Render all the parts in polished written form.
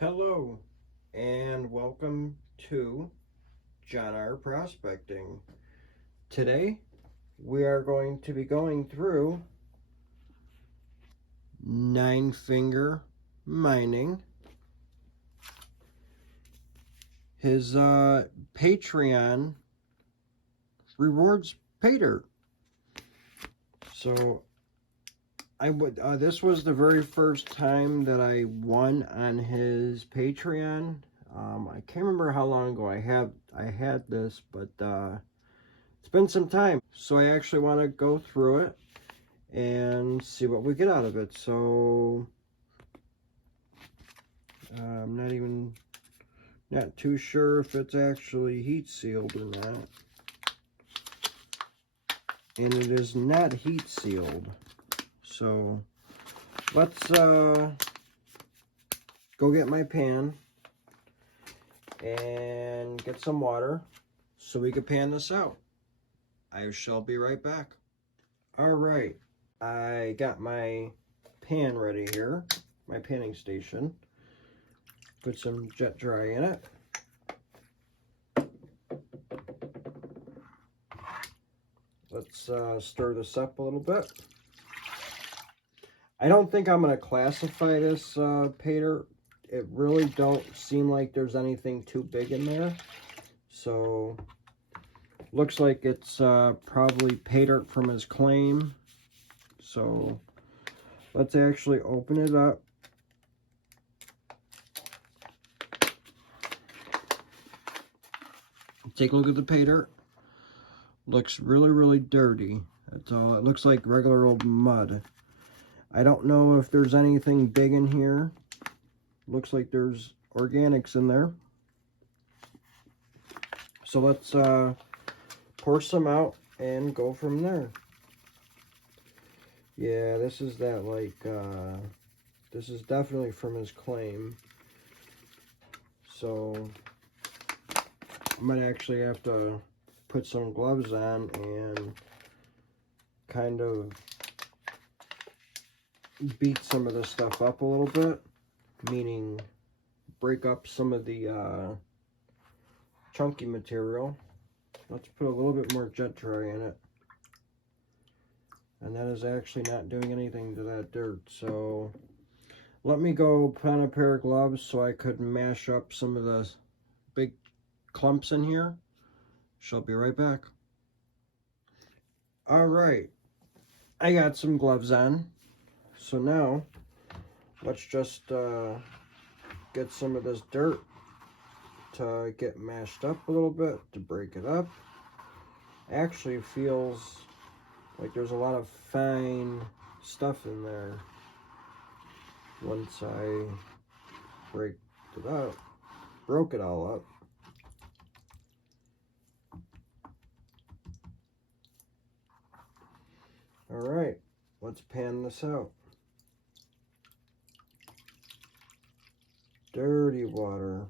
Hello and welcome to John R. Prospecting. Today we are going to be going through Nine Finger Mining, his Patreon rewards Paydirt. So this was the very first time that I won on his Patreon. I can't remember how long ago I had this, but it's been some time. So I actually want to go through it and see what we get out of it. So I'm not too sure if it's actually heat sealed or not. And it is not heat sealed. So let's go get my pan and get some water so we can pan this out. I shall be right back. All right, I got my pan ready here, my panning station. Put some jet dry in it. Let's stir this up a little bit. I don't think I'm going to classify this Paydirt. It really don't seem like there's anything too big in there. So, looks like it's probably Paydirt from his claim. So, let's actually open it up. Take a look at the Paydirt. Looks really, really dirty. That's all. It looks like regular old mud. I don't know if there's anything big in here. Looks like there's organics in there. So let's pour some out and go from there. Yeah, this is that this is definitely from his claim. So I might actually have to put some gloves on and kind of beat some of this stuff up a little bit, meaning break up some of the chunky material. Let's put a little bit more jet dry in it, and that is actually not doing anything to that dirt. So let me go put on a pair of gloves so I could mash up some of the big clumps in here. Shall be right back. All right, I got some gloves on. So now, let's just get some of this dirt to get mashed up a little bit, to break it up. Actually feels like there's a lot of fine stuff in there once I broke it all up. All right, let's pan this out. Dirty water.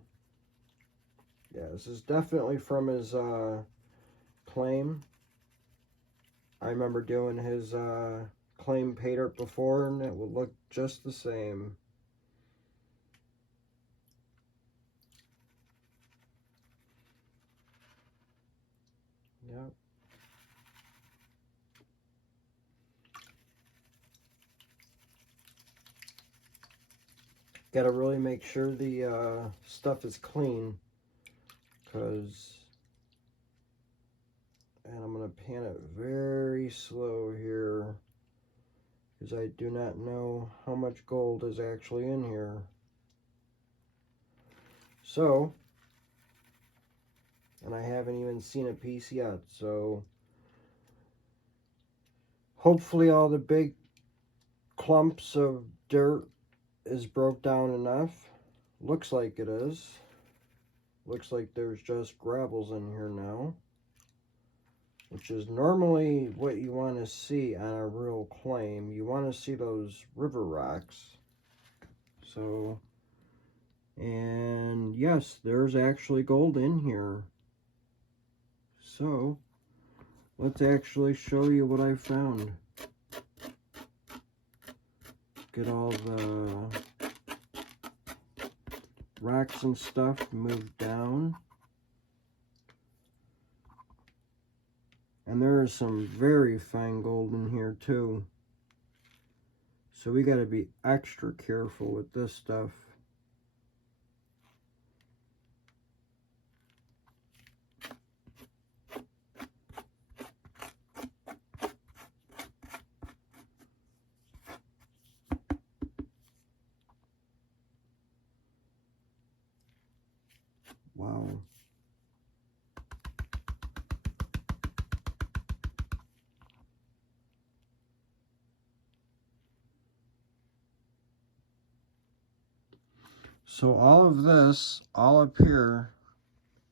Yeah, this is definitely from his claim. I remember doing his claim Paydirt before, and it would look just the same. Yep. Got to really make sure the stuff is clean, and I'm going to pan it very slow here, because I do not know how much gold is actually in here. So, and I haven't even seen a piece yet, so hopefully all the big clumps of dirt is broke down enough. Looks like it is. Looks like there's just gravels in here now, which is normally what you want to see on a real claim. You want to see those river rocks. So, and yes, there's actually gold in here. So, let's actually show you what I found. Get all the rocks and stuff moved down. And there is some very fine gold in here too. So we got to be extra careful with this stuff. Wow. So all of this, all up here,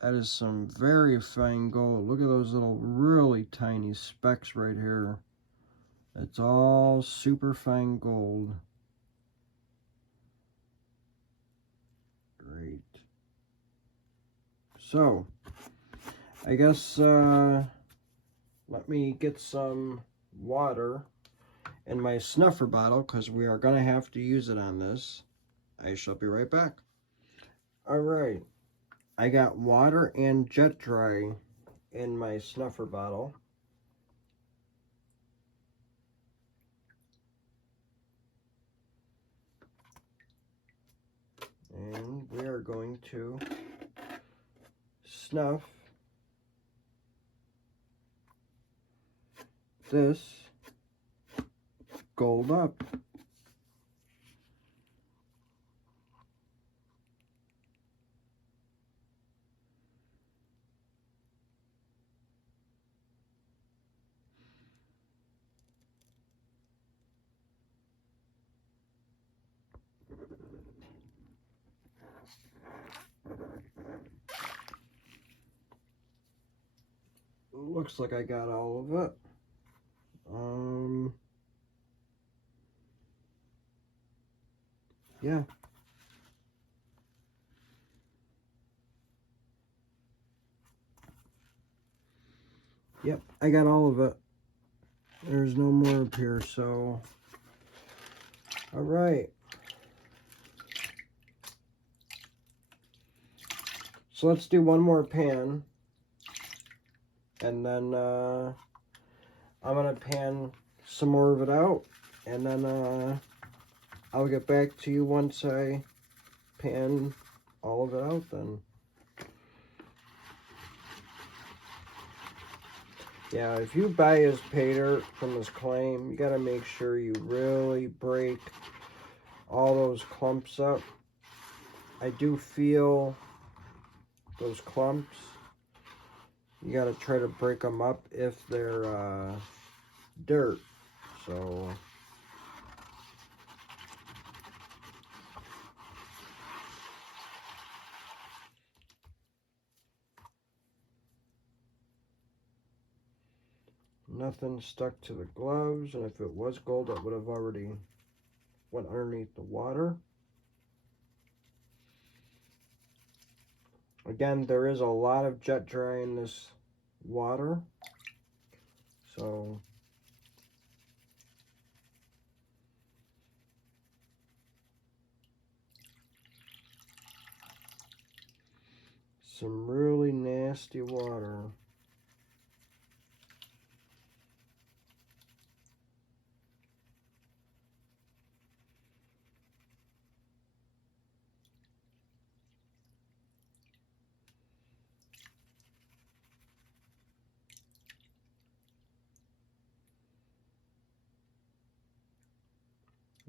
that is some very fine gold. Look at those little really tiny specks right here. It's all super fine gold. Great. So, I guess let me get some water in my snuffer bottle because we are going to have to use it on this. I shall be right back. Alright, I got water and jet dry in my snuffer bottle. And we are going to snuff this gold up. Looks like I got all of it. Yeah. Yep, I got all of it. There's no more up here, so. Alright. So let's do one more pan. And then I'm going to pan some more of it out. And then I'll get back to you once I pan all of it out then. Yeah, if you buy his Paydirt from his claim, you got to make sure you really break all those clumps up. I do feel those clumps. You got to try to break them up if they're dirt. So nothing stuck to the gloves, and if it was gold, it would have already went underneath the water. Again, there is a lot of jet dry in this water, so some really nasty water.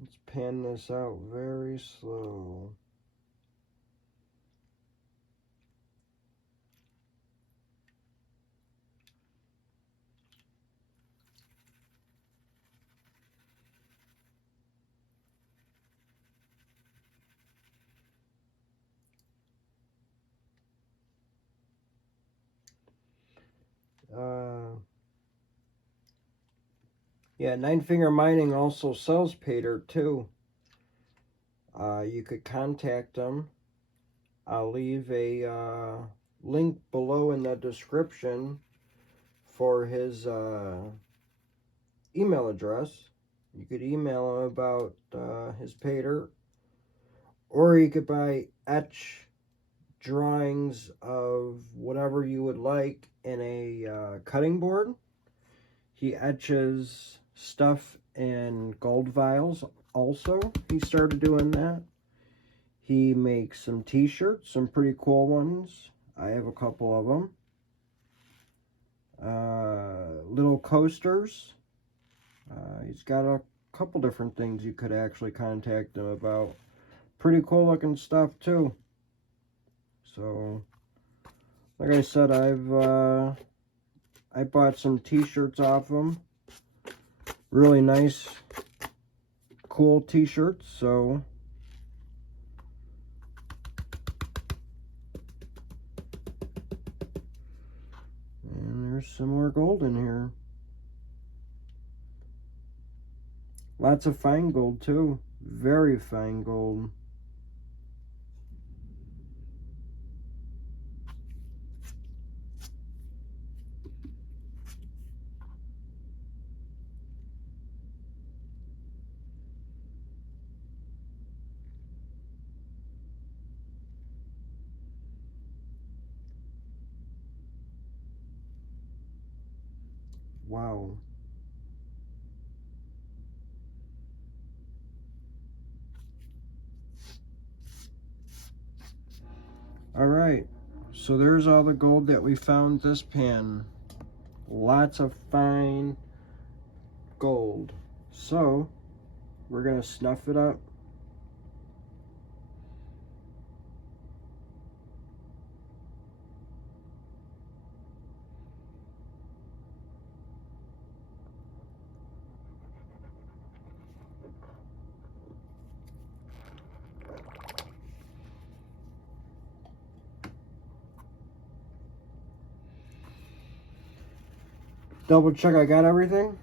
Let's pan this out very slow. Yeah, Nine Finger Mining also sells Paydirt too. You could contact them. I'll leave a link below in the description for his email address. You could email him about his Paydirt, or you could buy etch drawings of whatever you would like in a cutting board. He etches stuff in gold vials also. He started doing that. He makes some t-shirts, some pretty cool ones. I have a couple of them. Little coasters. He's got a couple different things you could actually contact him about. Pretty cool looking stuff too. So, like I said, I bought some t-shirts off him. Really nice, cool t-shirts. So, and there's some more gold in here. Lots of fine gold too. Very fine gold. Wow. Alright, so there's all the gold that we found this pan. Lots of fine gold. So, we're going to snuff it up. Double check I got everything.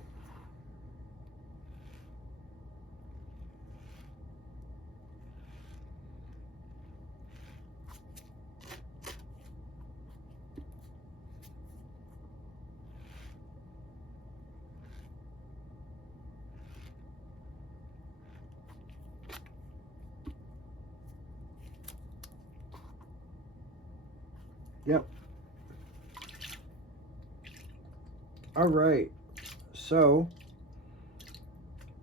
Yep. Alright. So,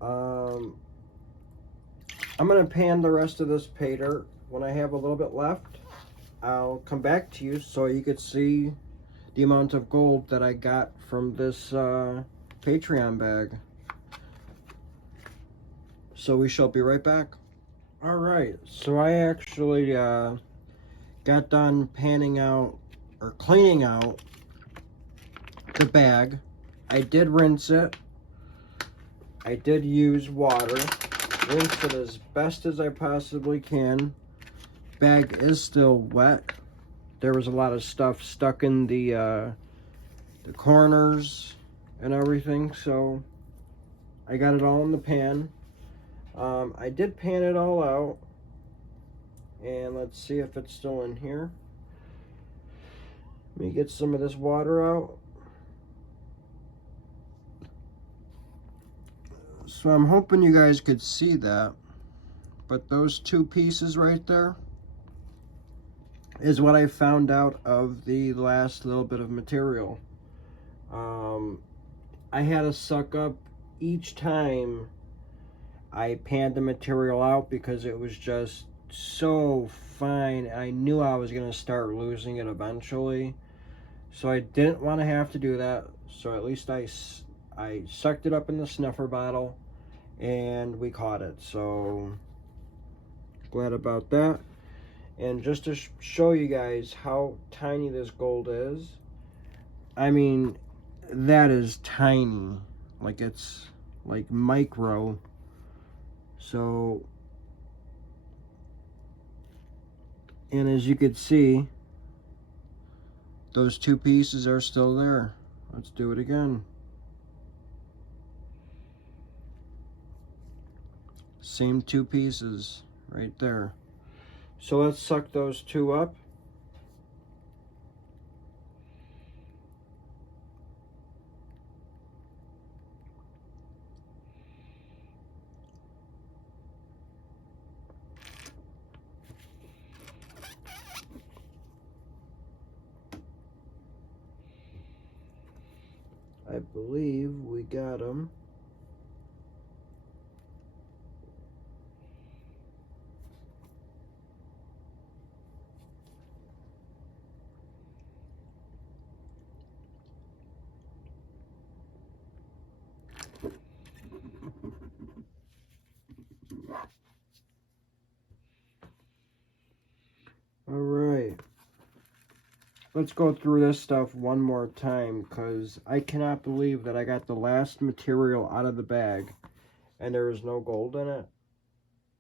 I'm going to pan the rest of this pay dirt. When I have a little bit left, I'll come back to you so you could see the amount of gold that I got from this Patreon bag. So we shall be right back. Alright, so I actually got done panning out or cleaning out the bag. I did rinse it. I did use water. Rinse it as best as I possibly can. Bag is still wet. There was a lot of stuff stuck in the corners and everything, so I got it all in the pan. I did pan it all out, and let's see if it's still in here. Let me get some of this water out. So I'm hoping you guys could see that, but those two pieces right there is what I found out of the last little bit of material. I had to suck up each time I panned the material out because it was just so fine. I knew I was going to start losing it eventually. So I didn't want to have to do that. So at least I sucked it up in the snuffer bottle and we caught it. So glad about that. And just to show you guys how tiny this gold is, I mean, that is tiny. Like, it's like micro. So, and as you can see, those two pieces are still there. Let's do it again. Same two pieces right there. So let's suck those two up. I believe we got them. All right. Let's go through this stuff one more time, because I cannot believe that I got the last material out of the bag and there is no gold in it.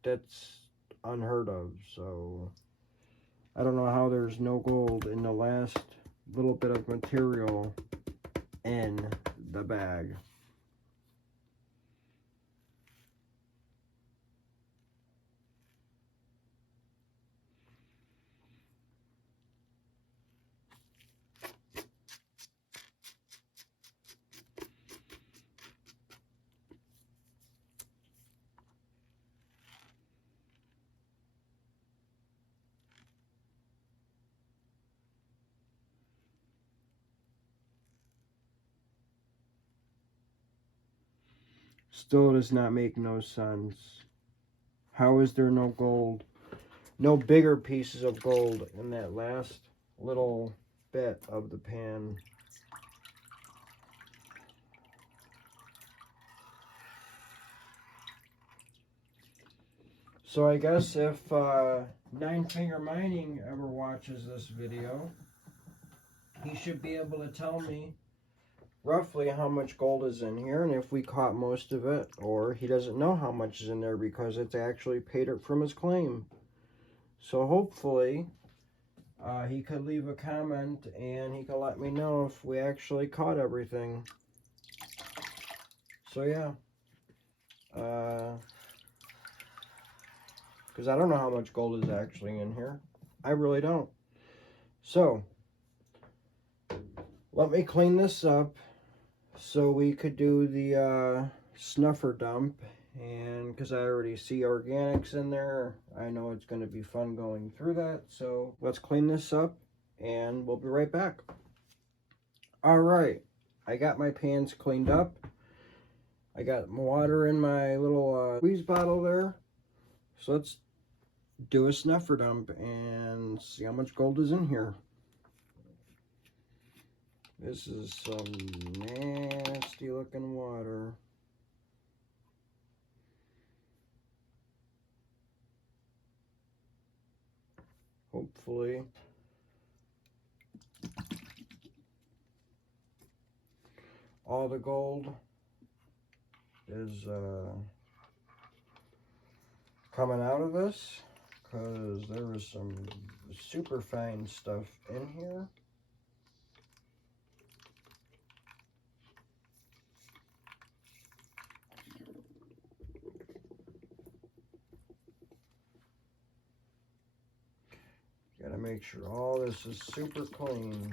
That's unheard of. So I don't know how there's no gold in the last little bit of material in the bag. Still does not make no sense. How is there no gold? No bigger pieces of gold in that last little bit of the pan. So I guess if Nine Finger Mining ever watches this video, he should be able to tell me roughly how much gold is in here and if we caught most of it, or he doesn't know how much is in there because it's actually Paydirt from his claim. So hopefully he could leave a comment and he could let me know if we actually caught everything. So yeah, because I don't know how much gold is actually in here. I really don't. So let me clean this up so we could do the snuffer dump. And because I already see organics in there, I know it's going to be fun going through that. So let's clean this up and we'll be right back. All right, I got my pans cleaned up. I got water in my little squeeze bottle there. So let's do a snuffer dump and see how much gold is in here. This is some nasty looking water. Hopefully all the gold is coming out of this, because there was some super fine stuff in here. Gotta make sure all this is super clean.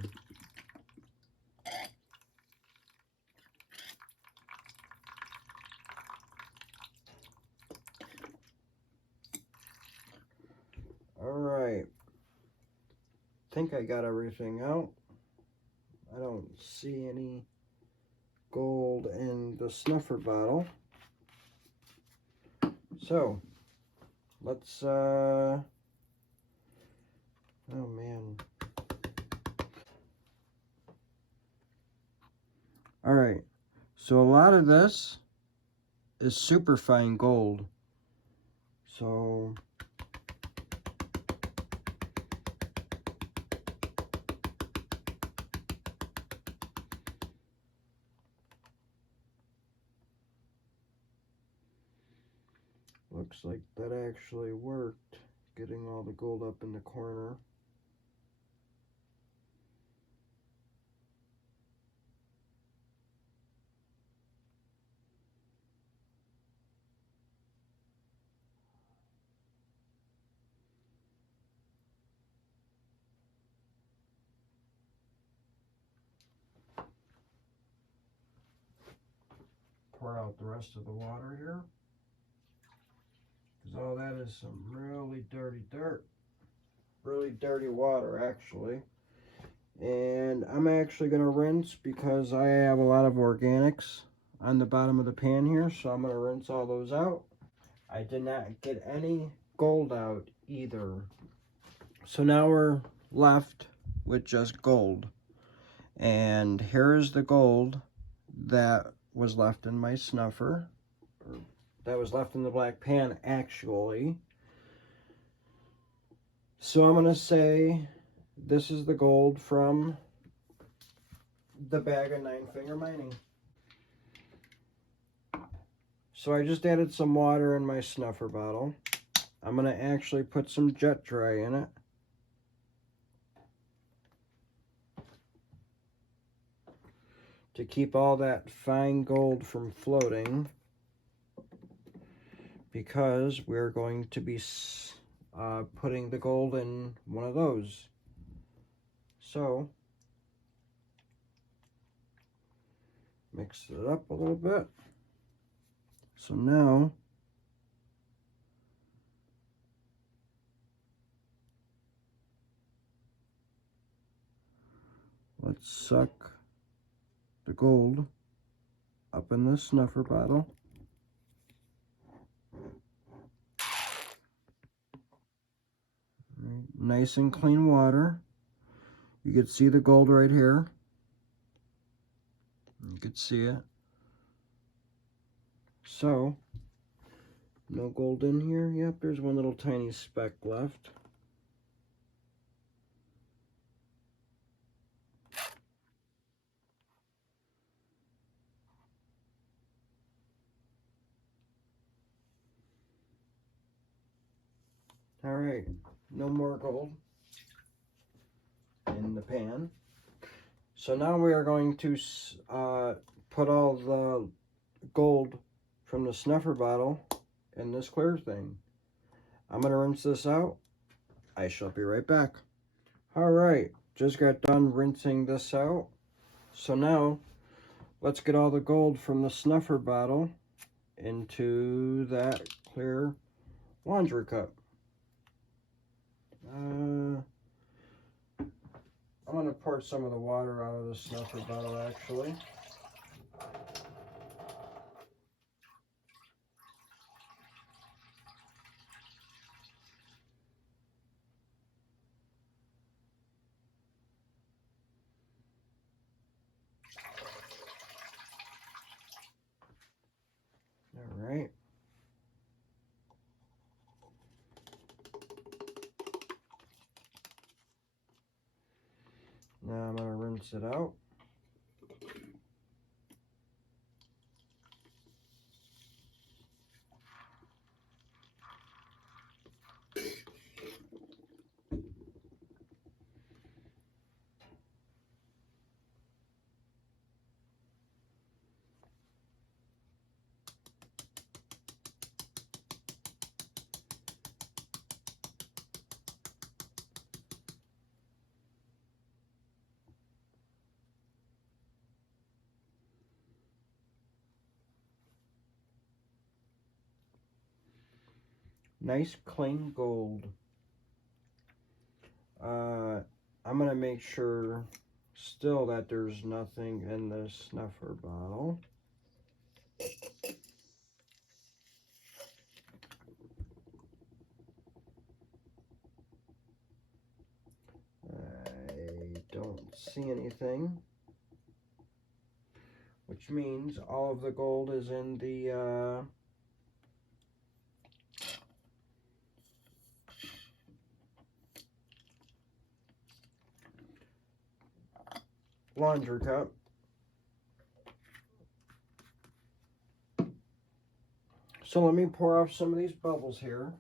Alright, think I got everything out. I don't see any gold in the snuffer bottle. So, let's, oh man. Alright, so a lot of this is super fine gold. So, looks like that actually worked, getting all the gold up in the corner. Pour out the rest of the water here, because all that is some really dirty dirt. Really dirty water, actually. And I'm actually going to rinse because I have a lot of organics on the bottom of the pan here, so I'm going to rinse all those out. I did not get any gold out either. So now we're left with just gold. And here is the gold that was left in my snuffer. That was left in the black pan, actually. So I'm going to say this is the gold from the bag of 9-finger mining. So I just added some water in my snuffer bottle. I'm going to actually put some jet dry in it. To keep all that fine gold from floating. Because we're going to be putting the gold in one of those. So, mix it up a little bit. So now, let's suck the gold up in this snuffer bottle. Nice and clean water. You can see the gold right here. You can see it. So, no gold in here. Yep, there's one little tiny speck left. Alright, no more gold in the pan. So now we are going to put all the gold from the snuffer bottle in this clear thing. I'm going to rinse this out. I shall be right back. Alright, just got done rinsing this out. So now, let's get all the gold from the snuffer bottle into that clear laundry cup. I'm going to pour some of the water out of the snuffer bottle, actually. Alright. Now I'm going to rinse it out. Nice clean gold. I'm going to make sure still that there's nothing in this snuffer bottle. I don't see anything, which means all of the gold is in the laundry cup. So let me pour off some of these bubbles here.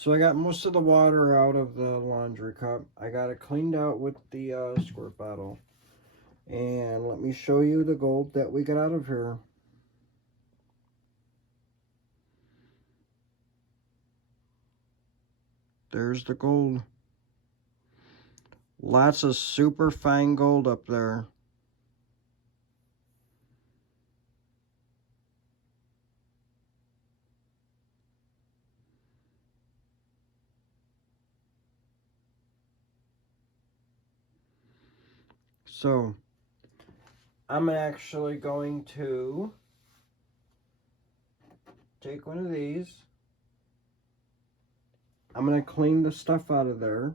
So I got most of the water out of the laundry cup. I got it cleaned out with the squirt bottle. And let me show you the gold that we got out of here. There's the gold. Lots of super fine gold up there. So, I'm actually going to take one of these. I'm going to clean the stuff out of there.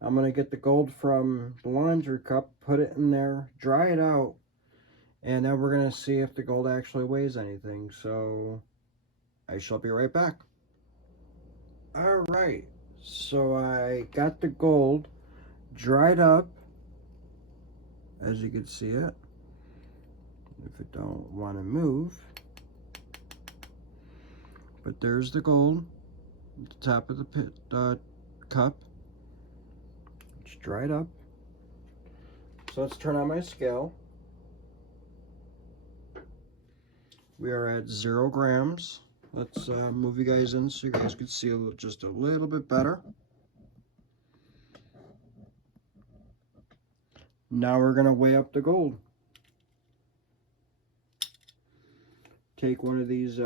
I'm going to get the gold from the laundry cup, put it in there, dry it out, and then we're going to see if the gold actually weighs anything. So, I shall be right back. Alright, so I got the gold dried up, as you can see it. If it don't want to move. But there's the gold at the top of the cup. It's dried up. So let's turn on my scale. We are at 0 grams. Let's move you guys in so you guys can see just a little bit better. Now we're going to weigh up the gold. Take one of these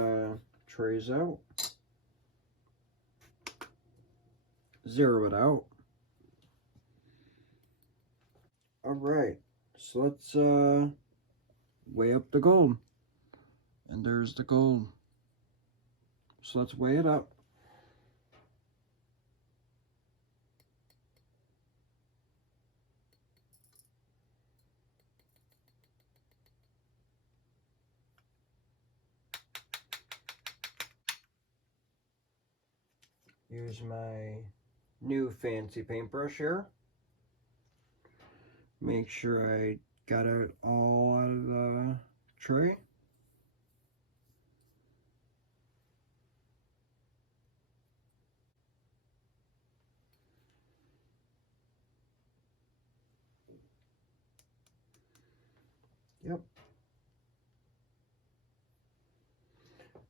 trays out. Zero it out. Alright, so let's weigh up the gold. And there's the gold. So let's weigh it up. Use my new fancy paintbrush here. Make sure I got it all out of the tray. Yep.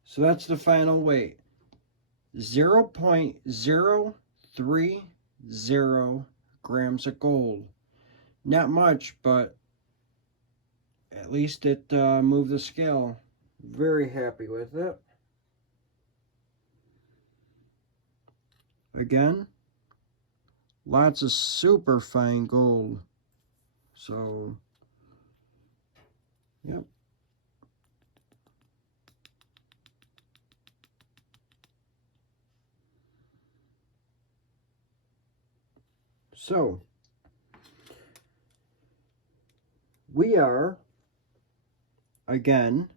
So that's the final weight. 0.030 grams of gold. Not much, but at least it moved the scale. Very happy with it. Again, lots of super fine gold. So, yep. So, we are, again,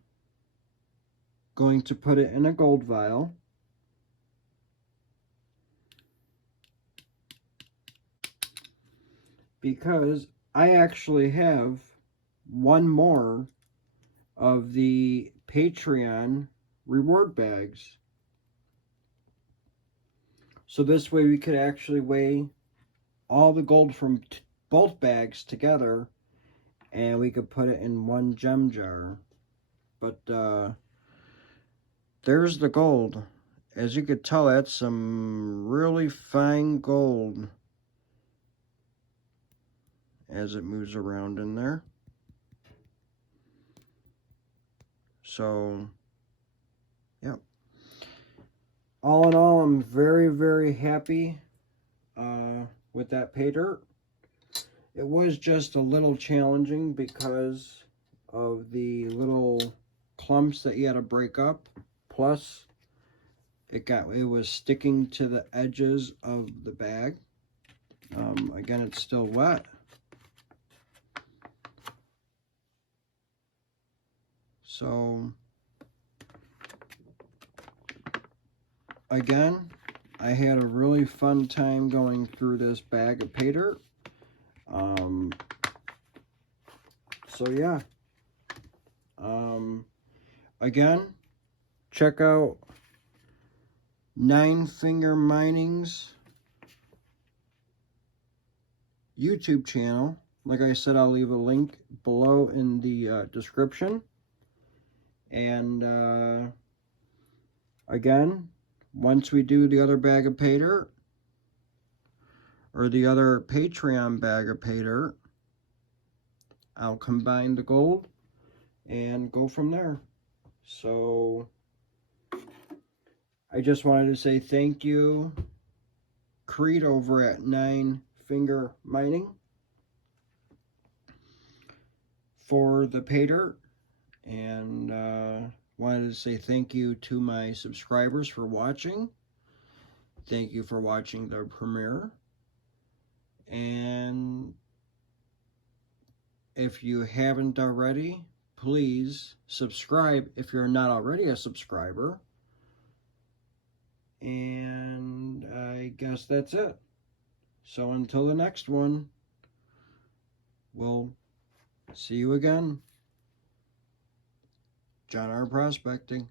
going to put it in a gold vial. Because I actually have one more of the Patreon reward bags. So this way we could actually weigh all the gold from both bags together and we could put it in one gem jar. But there's the gold. As you could tell, that's some really fine gold as it moves around in there. So, yep. All in all, I'm very, very happy with that Paydirt. It was just a little challenging because of the little clumps that you had to break up. Plus, it was sticking to the edges of the bag. Again, it's still wet. So, again, I had a really fun time going through this bag of Paydirt. So yeah. Again, check out Nine Finger Mining's YouTube channel. Like I said, I'll leave a link below in the description. And again, once we do the other bag of Paydirt, or the other Patreon bag of Paydirt, I'll combine the gold and go from there. So I just wanted to say thank you, Creed over at Nine Finger Mining, for the Paydirt, and wanted to say thank you to my subscribers for watching. Thank you for watching the premiere. And if you haven't already, please subscribe if you're not already a subscriber. And I guess that's it. So until the next one, we'll see you again. John R. Prospecting.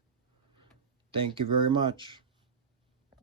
Thank you very much.